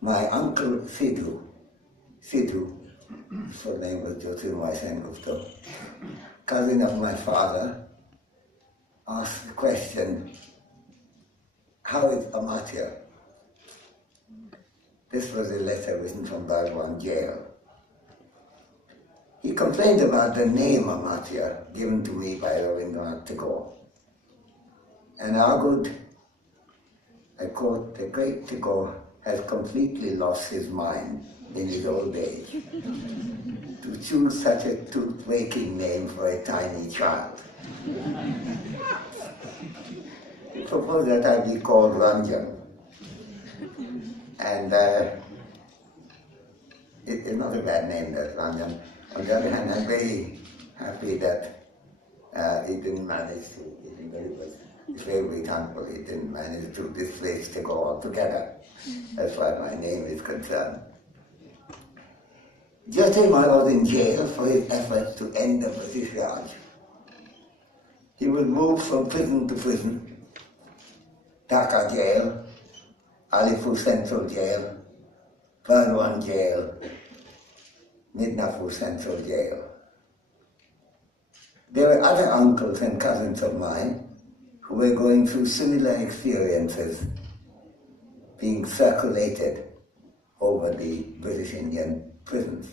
my uncle Sidhu, surname was Jyotirmoy Sengupta, cousin of my father, asked the question, how is Amartya? This was a letter written from Bhagwan jail. He complained about the name Amartya given to me by Rabindranath Tagore and argued, I quote, the great Tagore has completely lost his mind in his old age to choose such a tooth-waking name for a tiny child. He proposed that I be called Ranjan. And it's not a bad name, that Ranjan. On the other hand, I'm very happy that he didn't manage to, even though he was his favorite uncle, he didn't manage to displace Tagore altogether, as far as my name is concerned. Jyotirmoy was in jail for his efforts to end the British Raj. He was moved from prison to prison, Dhaka jail, Alipur Central Jail, Bhagwan Jail, Midnapur Central Jail. There were other uncles and cousins of mine who were going through similar experiences, being circulated over the British Indian prisons.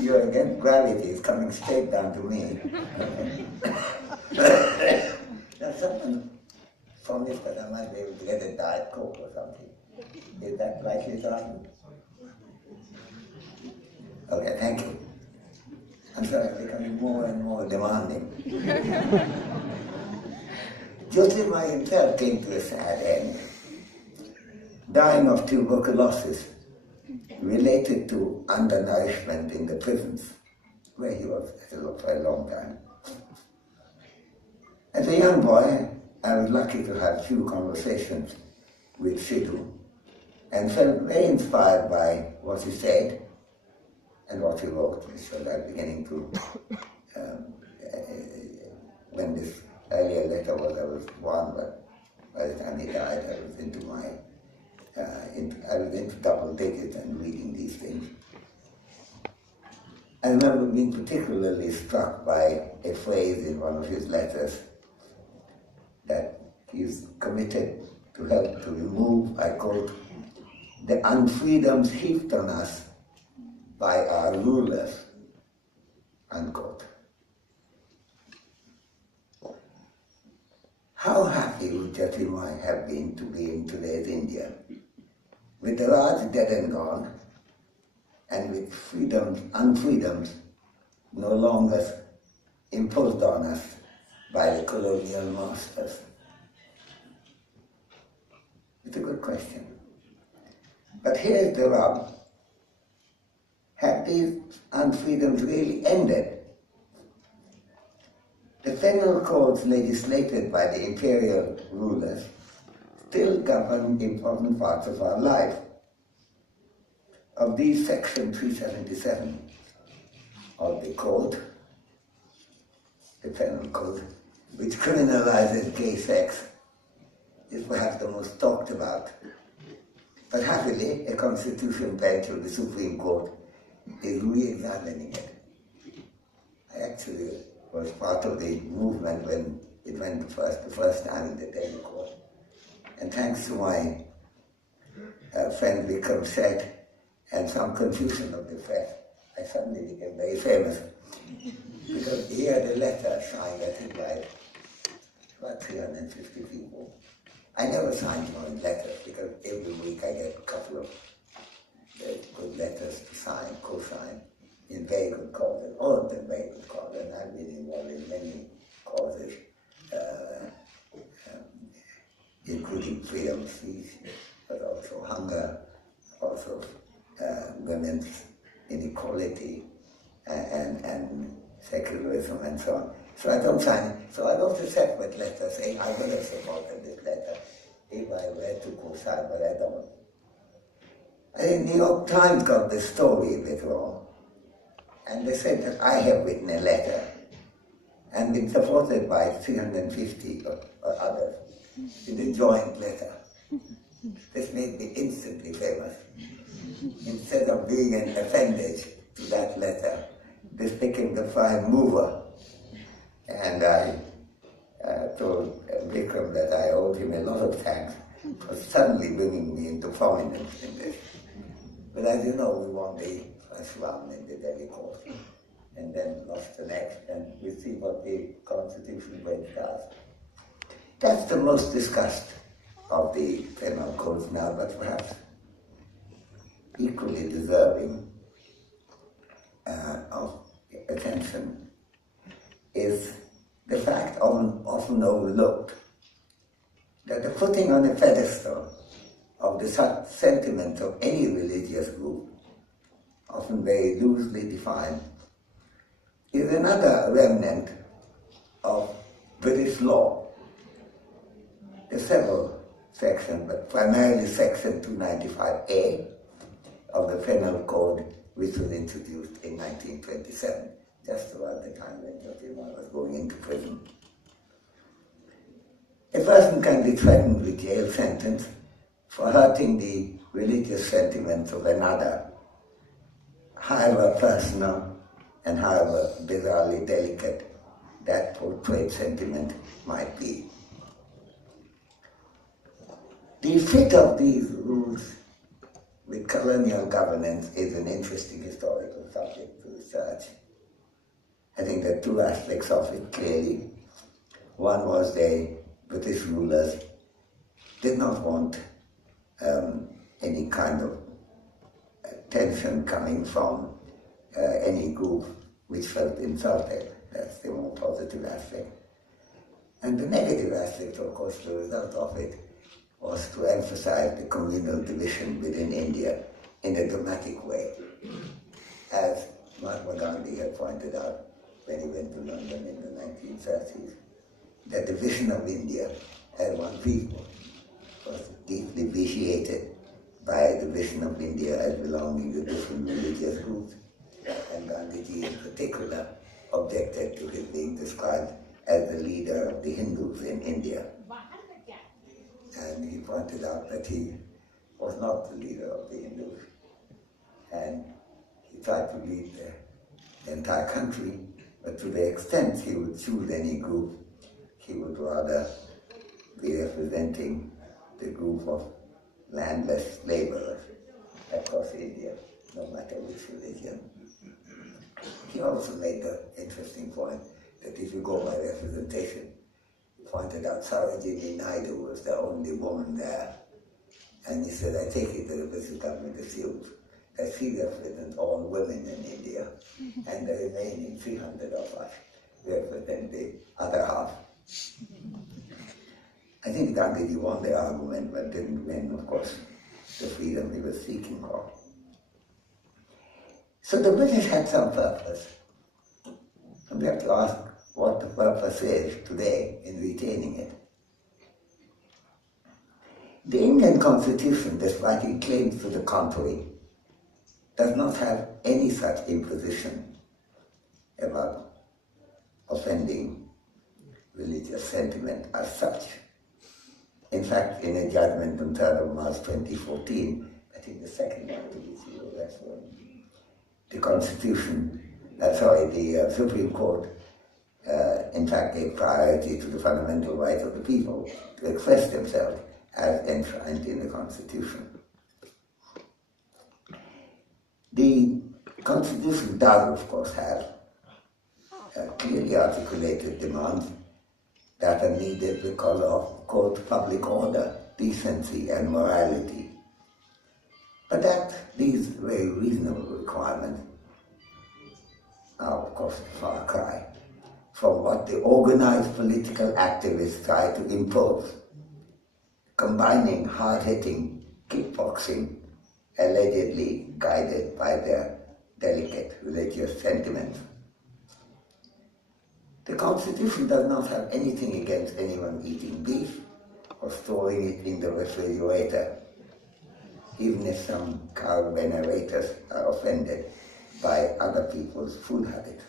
You're against gravity, it's coming straight down to me. Now someone promised that I might be able to get a Diet Coke or something. Is that likely to happen? Okay, thank you. I'm sorry, I'm becoming more and more demanding. Jyotirmoy himself came to a sad end, dying of tuberculosis related to undernourishment in the prisons, where he was for a long time. As a young boy, I was lucky to have few conversations with Sidhu and felt very inspired by what he said and what he wrote. So I was beginning to, when this earlier letter was, I was one, but by the time he died, I was into double digits and reading these things. I remember being particularly struck by a phrase in one of his letters that he's committed to help to remove, I quote, the unfreedoms heaped on us by our rulers, unquote. How happy would Jyotirmoy have been to be in today's India, with the Raj dead and gone, and with unfreedoms no longer imposed on us by the colonial masters? It's a good question. But here's the rub. Have these unfreedoms really ended? The penal codes legislated by the imperial rulers still govern important parts of our life. Of these, Section 377 of the code, the penal code, which criminalizes gay sex, is perhaps the most talked about. But happily, a constitutional bench of the Supreme Court is re-examining it. I actually was part of the movement when it went the first time in the Delhi court. And thanks to my friend Vikram Seth and some confusion of the press, I suddenly became very famous. Because he had a letter signed, I think, by about 350 people. I never signed my own letters because every week I get a couple of good letters to sign, co-sign, in very good causes, all of them very good causes, and I've been involved in many causes, including freedom of speech, but also hunger, also women's inequality, and secularism, and so on. So I don't sign it. So I wrote a separate letter saying I would have supported this letter if I were to co-sign, but I don't. I think New York Times got the story a bit wrong, and they said that I have written a letter and been supported by 350 or others in a joint letter. This made me instantly famous. Instead of being an appendage to that letter, this became the prime mover. And I told Vikram that I owed him a lot of thanks for suddenly bringing me into prominence in this. But as you know, we won the first round in the Delhi court, and then lost the next, and we see what the Constitution bench does. That's the most discussed of the penal codes now, but perhaps equally deserving of attention is the fact, often overlooked, that the putting on a pedestal of the sentiments of any religious group, often very loosely defined, is another remnant of British law. There are several sections, but primarily Section 295A of the Penal Code, which was introduced in 1927, just about the time when Jyotirmoy was going into prison. A person can be threatened with jail sentence for hurting the religious sentiments of another, however personal and however bizarrely delicate that portrayed sentiment might be. The fit of these rules with colonial governance is an interesting historical subject to research. I think there are two aspects of it clearly. One was the British rulers did not want any kind of tension coming from any group which felt insulted. That's the more positive aspect. And the negative aspect, of course, the result of it was to emphasize the communal division within India in a dramatic way. As Mahatma Gandhi had pointed out when he went to London in the 1930s, that the vision of India as one people was deeply vitiated by the vision of India as belonging to different religious groups. And Gandhiji in particular objected to his being described as the leader of the Hindus in India. And he pointed out that he was not the leader of the Hindus. And he tried to lead the entire country, but to the extent he would choose any group, he would rather be representing the group of landless laborers across India, no matter which religion. He also made the interesting point that if you go by representation, he pointed out Sarojini Naidu was the only woman there. And he said, I take it that the British government assumes that she represents all women in India, and the remaining 300 of us represent the other half. I think Gandhiji won the argument, but didn't win, of course, the freedom he was seeking for. So the British had some purpose. And we have to ask what the purpose is today in retaining it. The Indian Constitution, despite its claims to the contrary, does not have any such imposition about offending religious sentiment as such. In fact, in a judgment on 3rd of March 2014, I think the second one to which you were referring, the Supreme Court in fact gave priority to the fundamental right of the people to express themselves as enshrined in the Constitution. The Constitution does, of course, have clearly articulated demands that are needed because of, quote, public order, decency, and morality. But these very reasonable requirements are, of course, a far cry from what the organized political activists try to impose, combining hard-hitting kickboxing, allegedly guided by their delicate religious sentiments. The Constitution does not have anything against anyone eating beef or storing it in the refrigerator, even if some cow venerators are offended by other people's food habits.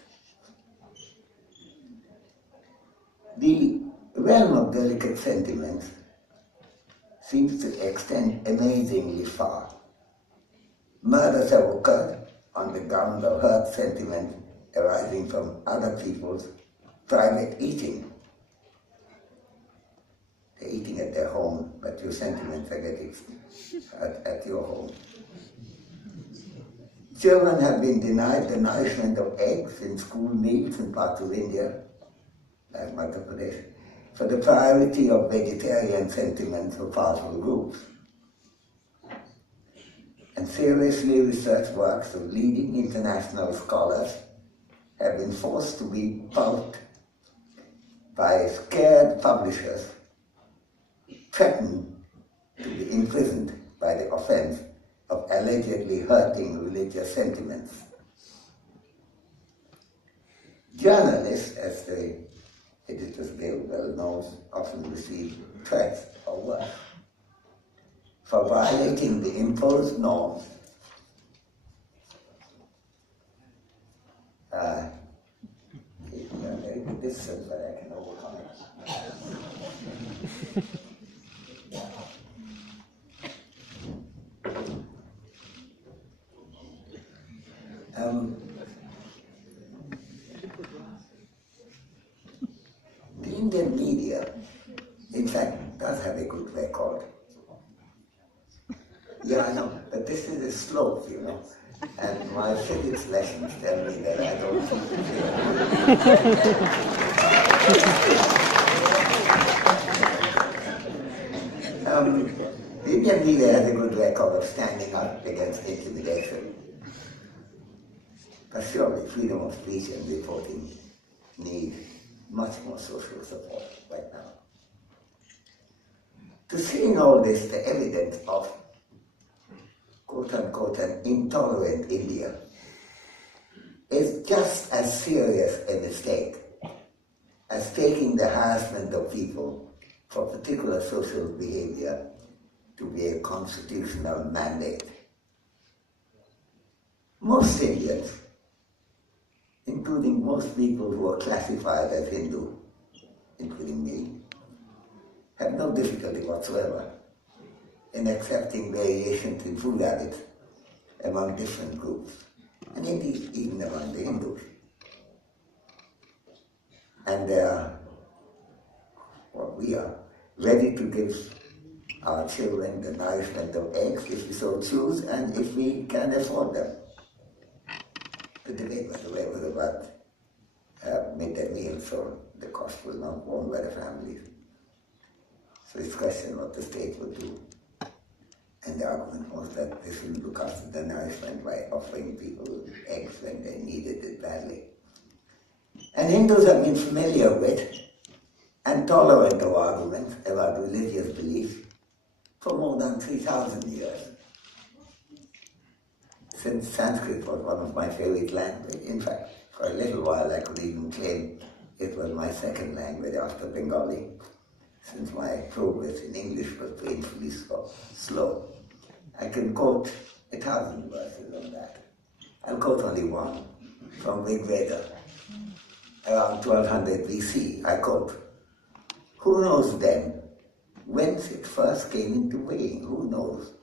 The realm of delicate sentiments seems to extend amazingly far. Murders have occurred on the ground of hurt sentiment arising from other people's private eating. They're eating at their home, but your sentiments are getting at your home. Children have been denied the nourishment of eggs in school meals in parts of India, like Madhya Pradesh, for the priority of vegetarian sentiments of powerful groups. And seriously researched works of leading international scholars have been forced to be pulped by scared publishers, threatened to be imprisoned by the offense of allegedly hurting religious sentiments. Journalists, as the Editor's Guild well knows, often receive threats or worse for violating the imposed norms very dissent, but I can overcome it. The Indian media, in fact, does have a good record. Yeah, I know, but this is a slope, you know, and my physics lessons tell me that I don't think the Indian media has a good record of standing up against intimidation. But surely freedom of speech and reporting need much more social support right now. To see in all this the evidence of quote-unquote an intolerant India is just as serious a mistake as taking the harassment of people for particular social behavior to be a constitutional mandate. Most Indians, including most people who are classified as Hindu, including me, have no difficulty whatsoever in accepting variations in food habits among different groups, and indeed even among the Hindus. And we are ready to give our children the nourishment of eggs if we so choose and if we can afford them. The debate, by the way, was about midday meals, so the cost was not borne by the families. So it's a question what the state would do. And the argument was that this will look after the nourishment by offering people eggs when they needed it badly. And Hindus have been familiar with and tolerant of arguments about religious beliefs for more than 3,000 years. Since Sanskrit was one of my favorite languages, in fact, for a little while I could even claim it was my second language after Bengali, since my progress in English was painfully slow. I can quote 1,000 verses on that. I'll quote only one from Rig Veda, around 1200 BC. I quote, "Who knows then whence it first came into being?" Who knows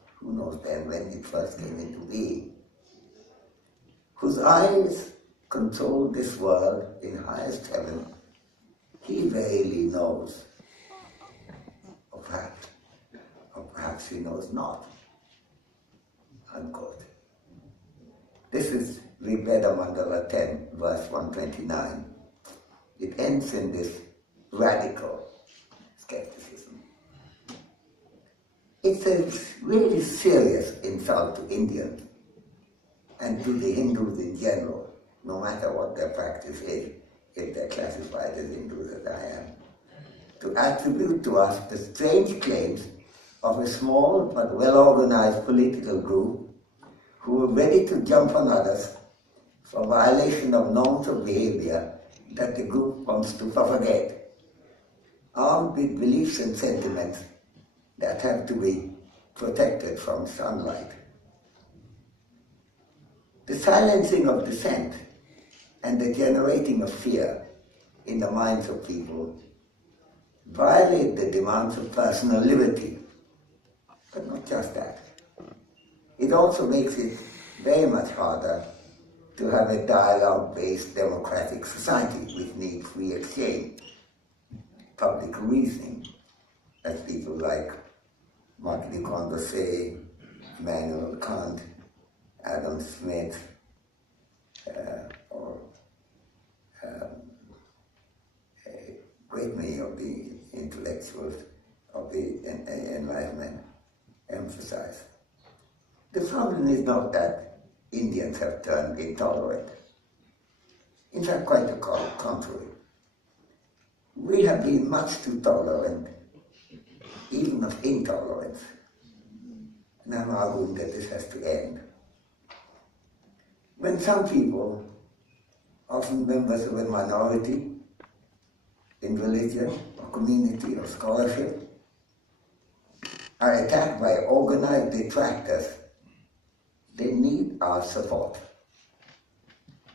then when it first came into being? "Whose eyes control this world in highest heaven, he verily knows. Or perhaps he knows not." Unquote. This is Rig Veda Mandala 10, verse 129. It ends in this radical skepticism. It's a really serious insult to Indians and to the Hindus in general, no matter what their practice is, if they're classified as Hindus as I am, to attribute to us the strange claims of a small but well-organized political group who were ready to jump on others for violation of norms of behavior that the group wants to propagate, armed with beliefs and sentiments that have to be protected from sunlight. The silencing of dissent and the generating of fear in the minds of people violate the demands of personal liberty. But not just that. It also makes it very much harder to have a dialogue-based democratic society which needs free exchange, public reasoning, as people like Mark de Condorcet, Immanuel Kant, Adam Smith, or a great many of the intellectuals of the Enlightenment emphasize. The problem is not that Indians have turned intolerant. In fact, quite the contrary. We have been much too tolerant, even of intolerance. And I'm arguing that this has to end. When some people, often members of a minority in religion or community or scholarship, are attacked by organized detractors, they need our support.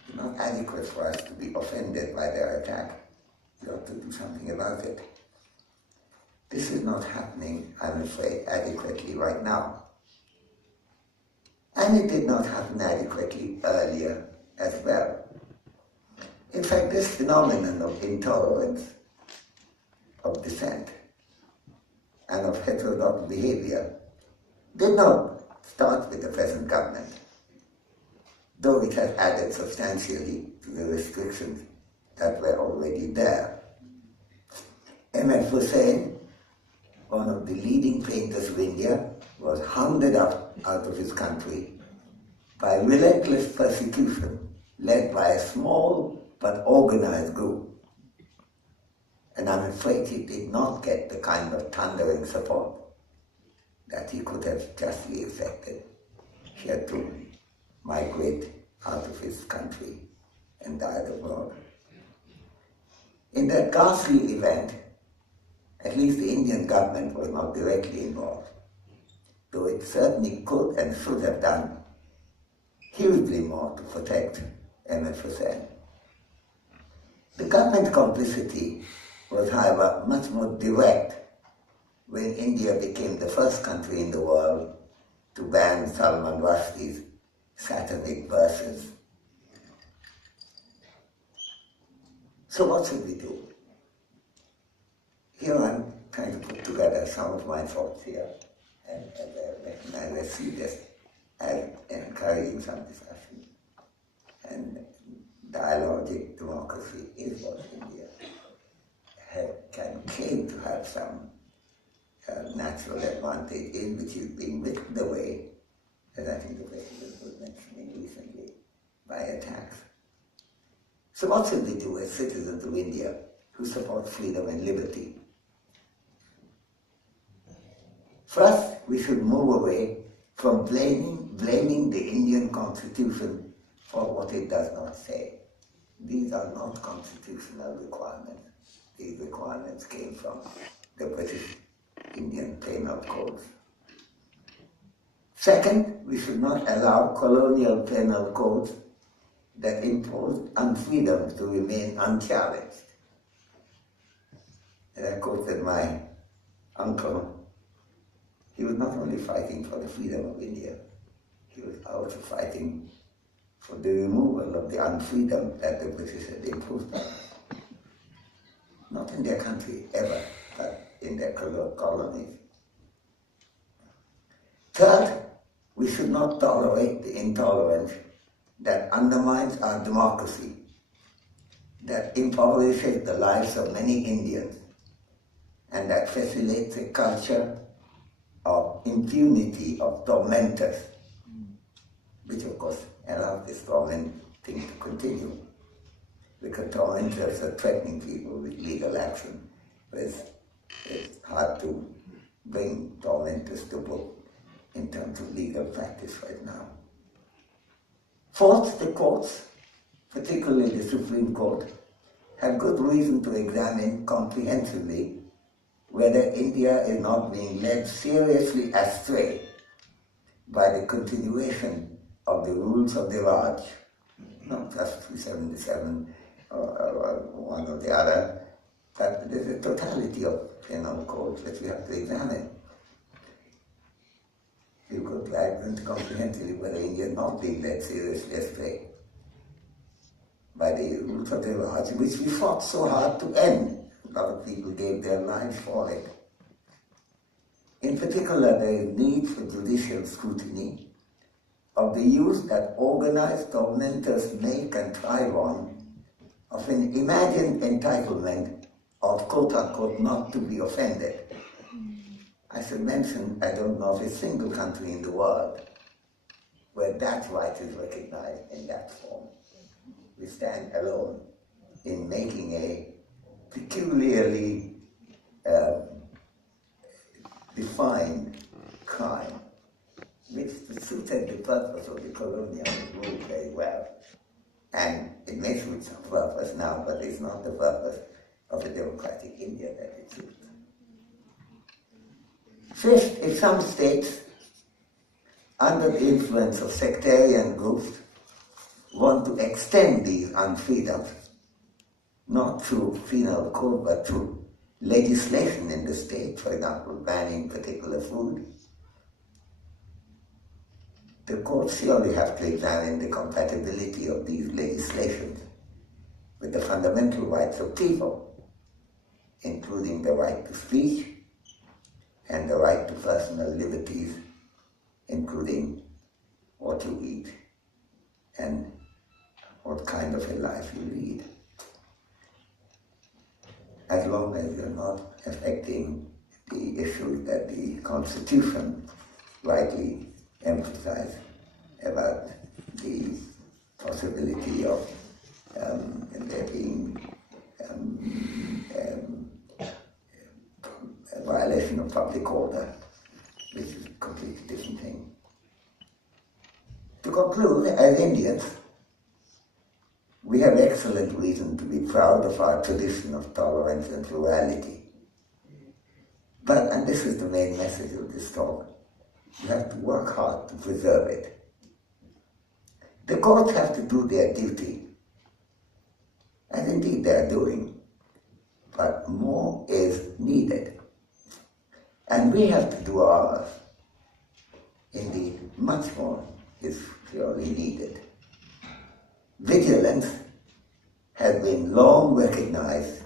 It's not adequate for us to be offended by their attack. We ought to do something about it. This is not happening, I'm afraid, adequately right now. And it did not happen adequately earlier as well. In fact, this phenomenon of intolerance, of dissent, and of heterodox behavior did not start with the present government, though it has added substantially to the restrictions that were already there. Amartya Sen, one of the leading painters of India, was hounded up out of his country by relentless persecution led by a small but organized group. And I'm afraid he did not get the kind of thundering support that he could have justly expected. He had to migrate out of his country and died abroad. In that ghastly event, at least the Indian government was not directly involved, though it certainly could and should have done hugely more to protect Amartya Sen. The government complicity was, however, much more direct when India became the first country in the world to ban Salman Rushdie's satanic verses. So what should we do? Here I'm trying to put together some of my thoughts here, and I see this as encouraging some discussion. And dialogic democracy is what India can claim to have some natural advantage in, which is being whisked away, as I think the President was mentioning recently, by attacks. So what should we do as citizens of India who support freedom and liberty? First, we should move away from blaming the Indian Constitution for what it does not say. These are not constitutional requirements. These requirements came from the British Indian penal codes. Second, we should not allow colonial penal codes that imposed unfreedom to remain unchallenged. And I quoted my uncle. He was not only fighting for the freedom of India, he was also fighting for the removal of the unfreedom that the British had imposed on us. Not in their country, ever, but in their colonies. Third, we should not tolerate the intolerance that undermines our democracy, that impoverishes the lives of many Indians, and that facilitates a culture of impunity of tormentors, which of course allows this tormenting to continue, because tormentors are threatening people with legal action. It's hard to bring tormentors to book in terms of legal practice right now. Fourth, the courts, particularly the Supreme Court, have good reason to examine comprehensively whether India is not being led seriously astray by the continuation of the rules of the Raj, not just 377 or one or the other, But there's a totality of penal codes that we have to examine. You could argument comprehensively whether India not being led seriously astray by the rules of the Raj, which we fought so hard to end. A lot of people gave their lives for it. In particular, there is need for judicial scrutiny of the use that organized tormentors make and thrive on of an imagined entitlement of quote-unquote not to be offended. I should mention, I don't know of a single country in the world where that right is recognized in that form. We stand alone in making a peculiarly defined crime, which suited the purpose of the colonial rule very well. And it may suit some purpose now, but it's not the purpose of a democratic India that it suits. Fifth, if some states, under the influence of sectarian groups, want to extend these unfreedoms, not through penal code, but through legislation in the state, for example, banning particular food, the courts surely have to examine the compatibility of these legislations with the fundamental rights of people, including the right to speech and the right to personal liberties, including what you eat and what kind of a life you lead. As long as you're not affecting the issues that the Constitution rightly emphasizes about the possibility of there being a violation of public order, which is a completely different thing. To conclude, as Indians, we have excellent reason to be proud of our tradition of tolerance and plurality. But, and this is the main message of this talk, you have to work hard to preserve it. The courts have to do their duty, and indeed they are doing, but more is needed. And we have to do ours. Indeed, much more is surely needed. Vigilance has been long recognized